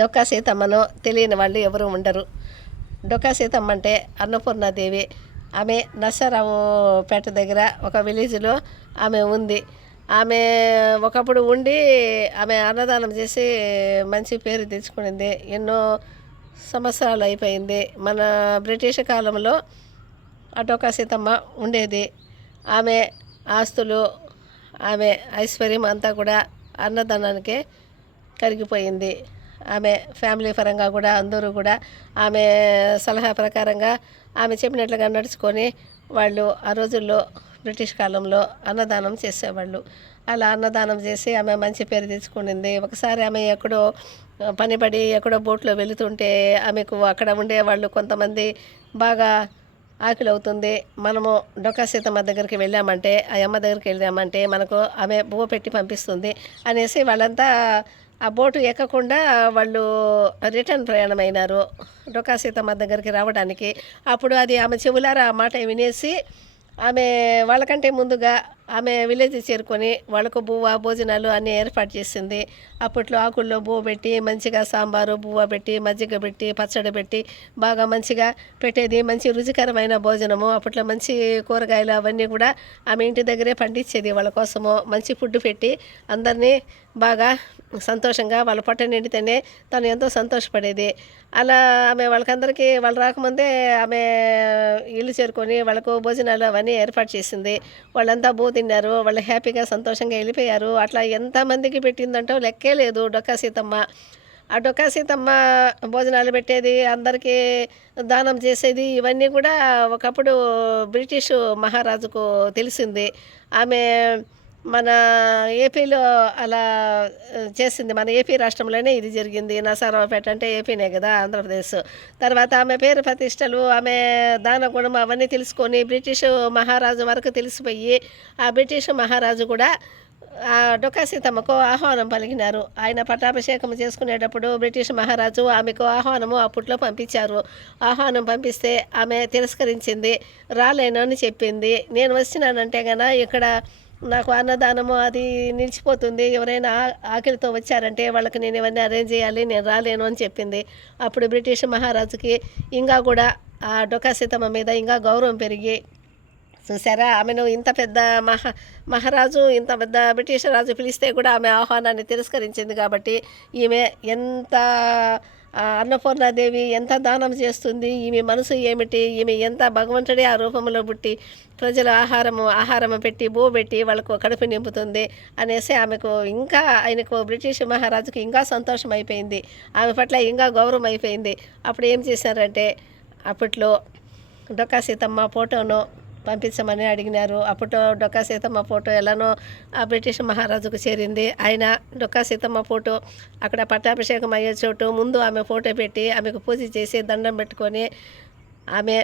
డొక్కా సీతమ్మను తెలియని వాళ్ళు ఎవరు ఉండరు. డొక్కా సీతమ్మ అంటే అన్నపూర్ణాదేవి. ఆమె నర్సారావుపేట దగ్గర ఒక విలేజ్లో ఆమె ఉంది. ఆమె ఒకప్పుడు ఉండి ఆమె అన్నదానం చేసి మంచి పేరు తెచ్చుకునింది. ఎన్నో సంవత్సరాలు అయిపోయింది. మన బ్రిటిష్ కాలంలో ఆ డొక్కా సీతమ్మ ఉండేది. ఆమె ఆస్తులు, ఆమె ఐశ్వర్యం అంతా కూడా అన్నదానానికే కరిగిపోయింది. ఆమె ఫ్యామిలీ పరంగా కూడా అందరూ కూడా ఆమె సలహా ప్రకారంగా ఆమె చెప్పినట్లుగా నడుచుకొని వాళ్ళు ఆ రోజుల్లో బ్రిటిష్ కాలంలో అన్నదానం చేసేవాళ్ళు. అలా అన్నదానం చేసి ఆమె మంచి పేరు తెచ్చుకునింది. ఒకసారి ఆమె ఎక్కడో పనిపడి ఎక్కడో బోట్లో వెళుతుంటే ఆమెకు అక్కడ ఉండేవాళ్ళు కొంతమంది బాగా ఆకలి అవుతుంది, మనము డొక్కా సీతమ్మ దగ్గరికి వెళ్ళామంటే, ఆ అమ్మ దగ్గరికి వెళ్ళామంటే మనకు ఆమె బువ్వ పెట్టి పంపిస్తుంది అనేసి వాళ్ళంతా ఆ బోటు ఎక్కకుండా వాళ్ళు రిటర్న్ ప్రయాణమైనారు డొక్కా సీతమ్మ దగ్గరికి రావడానికి. అప్పుడు అది ఆమె చెవులారా ఆ మాట వినేసి ఆమె వాళ్ళకంటే ముందుగా ఆమె విలేజ్ చేరుకొని వాళ్ళకు బువ్వ భోజనాలు అన్నీ ఏర్పాటు చేసింది. అప్పట్లో ఆకుల్లో బువ్వ పెట్టి మంచిగా సాంబారు బువ్వ పెట్టి మజ్జిగ పెట్టి పచ్చడి పెట్టి బాగా మంచిగా పెట్టేది. మంచి రుచికరమైన భోజనము. అప్పట్లో మంచి కూరగాయలు అవన్నీ కూడా ఆమె ఇంటి దగ్గరే పండించేది. వాళ్ళ కోసము మంచి ఫుడ్ పెట్టి అందరినీ బాగా సంతోషంగా వాళ్ళ పొట్ట నిండితేనే తను ఎంతో సంతోషపడేది. అలా ఆమె వాళ్ళకందరికీ వాళ్ళు రాకముందే ఆమె ఇల్లు చేరుకొని వాళ్ళకు భోజనాలు అవన్నీ ఏర్పాటు చేసింది. వాళ్ళంతా తిన్నారు. వాళ్ళు హ్యాపీగా సంతోషంగా వెళ్ళిపోయారు. అట్లా ఎంతమందికి పెట్టిందంటో లెక్కే లేదు డొక్కా సీతమ్మ. ఆ డొక్కా సీతమ్మ భోజనాలు పెట్టేది, అందరికీ దానం చేసేది, ఇవన్నీ కూడా ఒకప్పుడు బ్రిటిష్ మహారాజుకు తెలిసింది. ఆమె మన ఏపీలో అలా చేసింది. మన ఏపీ రాష్ట్రంలోనే ఇది జరిగింది. నరసరావుపేట అంటే ఏపీనే కదా, ఆంధ్రప్రదేశ్. తర్వాత ఆమె పేరు ప్రతిష్టలు, ఆమె దాన గుణం అవన్నీ తెలుసుకొని బ్రిటిష్ మహారాజు వరకు తెలిసిపోయి ఆ బ్రిటిష్ మహారాజు కూడా ఆ డొక్కా సీతమ్మకు ఆహ్వానం పలికినారు. ఆయన పట్టాభిషేకం చేసుకునేటప్పుడు బ్రిటిష్ మహారాజు ఆమెకు ఆహ్వానము అప్పట్లో పంపించారు. ఆహ్వానం పంపిస్తే ఆమె తిరస్కరించింది. రాలేను అని చెప్పింది. నేను వచ్చినానంటే గన ఇక్కడ నాకు అన్నదానము అది నిలిచిపోతుంది, ఎవరైనా ఆకలితో వచ్చారంటే వాళ్ళకి నేను ఇవన్నీ అరేంజ్ చేయాలి, నేను రాలేను అని చెప్పింది. అప్పుడు బ్రిటిష్ మహారాజుకి ఇంకా కూడా ఆ డొక్కా సీతమ్మ మీద ఇంకా గౌరవం పెరిగి, చూసారా ఆమెను ఇంత పెద్ద మహారాజు ఇంత పెద్ద బ్రిటిష్ రాజు పిలిస్తే కూడా ఆమె ఆహ్వానాన్ని తిరస్కరించింది. కాబట్టి ఈమె ఎంత అన్నపూర్ణాదేవి ఎంత దానం చేస్తుంది, ఈమె మనసు ఏమిటి, ఈమె ఎంత భగవంతుడే ఆ రూపంలో పుట్టి ప్రజలు ఆహారము పెట్టి బో పెట్టి వాళ్ళకు కడుపు నింపుతుంది అనేసి ఆమెకు ఇంకా ఆయనకు బ్రిటిష్ మహారాజుకు ఇంకా సంతోషం అయిపోయింది. ఆమె పట్ల ఇంకా గౌరవం అయిపోయింది. అప్పుడు ఏం చేశారంటే అప్పట్లో డొక్కా సీతమ్మ ఫోటోను పంపించమని అడిగినారు. అప్పట్లో డొక్కా సీతమ్మ ఫోటో ఎలానో ఆ బ్రిటిష్ మహారాజుకు చేరింది. ఆయన డొక్కా సీతమ్మ ఫోటో అక్కడ పట్టాభిషేకం అయ్యే చోటు ముందు ఆమె ఫోటో పెట్టి ఆమెకు పూజ చేసి దండం పెట్టుకొని ఆమె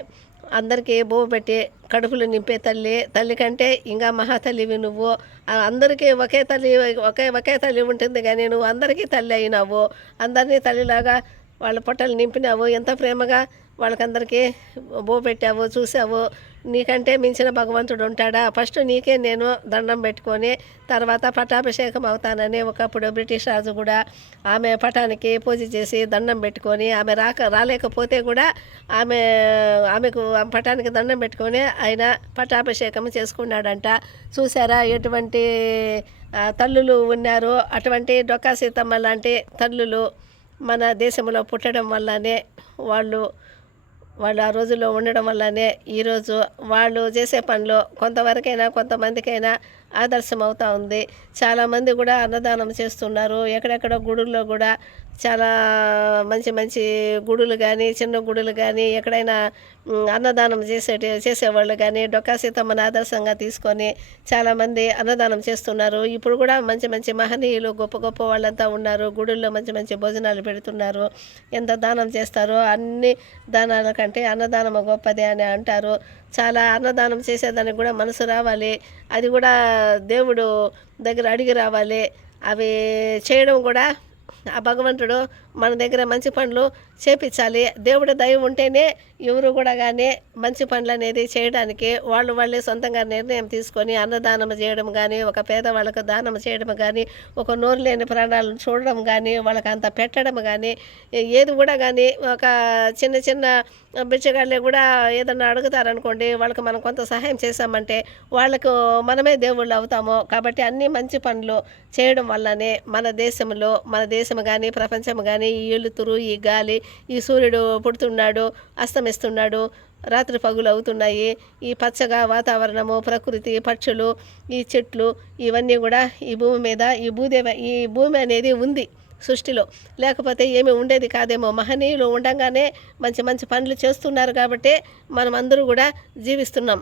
అందరికీ బువ్వ పెట్టి కడుపులు నింపే తల్లి కంటే ఇంకా మహాతల్లివి నువ్వు, అందరికీ ఒకే తల్లి ఉంటుంది కానీ నువ్వు అందరికీ తల్లి అయినావు, అందరినీ తల్లిలాగా వాళ్ళ పొట్టలు నింపినావు, ఎంత ప్రేమగా వాళ్ళకందరికీ బో పెట్టావు, చూసావు, నీకంటే మించిన భగవంతుడు ఉంటాడా, ఫస్ట్ నీకే నేను దండం పెట్టుకొని తర్వాత పట్టాభిషేకం అవుతానని ఒకప్పుడు బ్రిటిష్ రాజు కూడా ఆమె పటానికి పూజ చేసి దండం పెట్టుకొని ఆమె రాలేకపోతే కూడా ఆమెకు పటానికి దండం పెట్టుకొని ఆయన పట్టాభిషేకం చేసుకున్నాడంట. చూసారా ఎటువంటి తల్లులు ఉన్నారు. అటువంటి డొక్కా సీతమ్మ లాంటి తల్లులు మన దేశంలో పుట్టడం వల్లనే వాళ్ళు ఆ రోజుల్లో ఉండడం వల్లనే ఈరోజు వాళ్ళు చేసే పనిలో కొంతవరకైనా కొంతమందికైనా ఆదర్శం అవుతూ ఉంది. చాలామంది కూడా అన్నదానం చేస్తున్నారు. ఎక్కడెక్కడో గుడుల్లో కూడా చాలా మంచి మంచి గుడులు కానీ చిన్న గుడులు కానీ ఎక్కడైనా అన్నదానం చేసేవాళ్ళు కానీ డొక్కా సీతమ్మని ఆదర్శంగా తీసుకొని చాలామంది అన్నదానం చేస్తున్నారు. ఇప్పుడు కూడా మంచి మంచి మహనీయులు గొప్ప గొప్ప వాళ్ళంతా ఉన్నారు. గుడుల్లో మంచి మంచి భోజనాలు పెడుతున్నారు. ఎంత దానం చేస్తారో అన్ని దానాల కంటే అన్నదానం గొప్పదే అని అంటారు. చాలా అన్నదానం చేసేదానికి కూడా మనసు రావాలి. అది కూడా దేవుడు దగ్గర అడిగి రావాలి. అవి చేయడం కూడా ఆ భగవంతుడు మన దగ్గర మంచి పనులు చేపించాలి. దేవుడి దయ ఉంటేనే ఎవరు కూడా కానీ మంచి పనులు అనేది చేయడానికి వాళ్ళే సొంతంగా నిర్ణయం తీసుకొని అన్నదానం చేయడం కానీ, ఒక పేదవాళ్ళకు దానం చేయడం కానీ, ఒక నోరు లేని ప్రాణాలను చూడడం కానీ, వాళ్ళకి అంత పెట్టడం కానీ, ఏది కూడా కానీ ఒక చిన్న చిన్న బిచ్చగాళ్ళే కూడా ఏదన్నా అడుగుతారనుకోండి, వాళ్ళకి మనం కొంత సహాయం చేశామంటే వాళ్ళకు మనమే దేవుళ్ళు అవుతాము. కాబట్టి అన్ని మంచి పనులు చేయడం వల్లనే మన దేశం కానీ, ప్రపంచం కానీ, ఈ వెలుతురు, ఈ గాలి, ఈ సూర్యుడు పుడుతున్నాడు, అస్తమిస్తున్నాడు, రాత్రి పగులు అవుతున్నాయి, ఈ పచ్చగా వాతావరణము, ప్రకృతి, పక్షులు, ఈ చెట్లు, ఇవన్నీ కూడా ఈ భూమి మీద ఈ భూమి అనేది ఉంది సృష్టిలో. లేకపోతే ఏమీ ఉండేది కాదేమో. మహనీయులు ఉండంగానే మంచి మంచి పనులు చేస్తున్నారు కాబట్టే మనం అందరూ కూడా జీవిస్తున్నాం.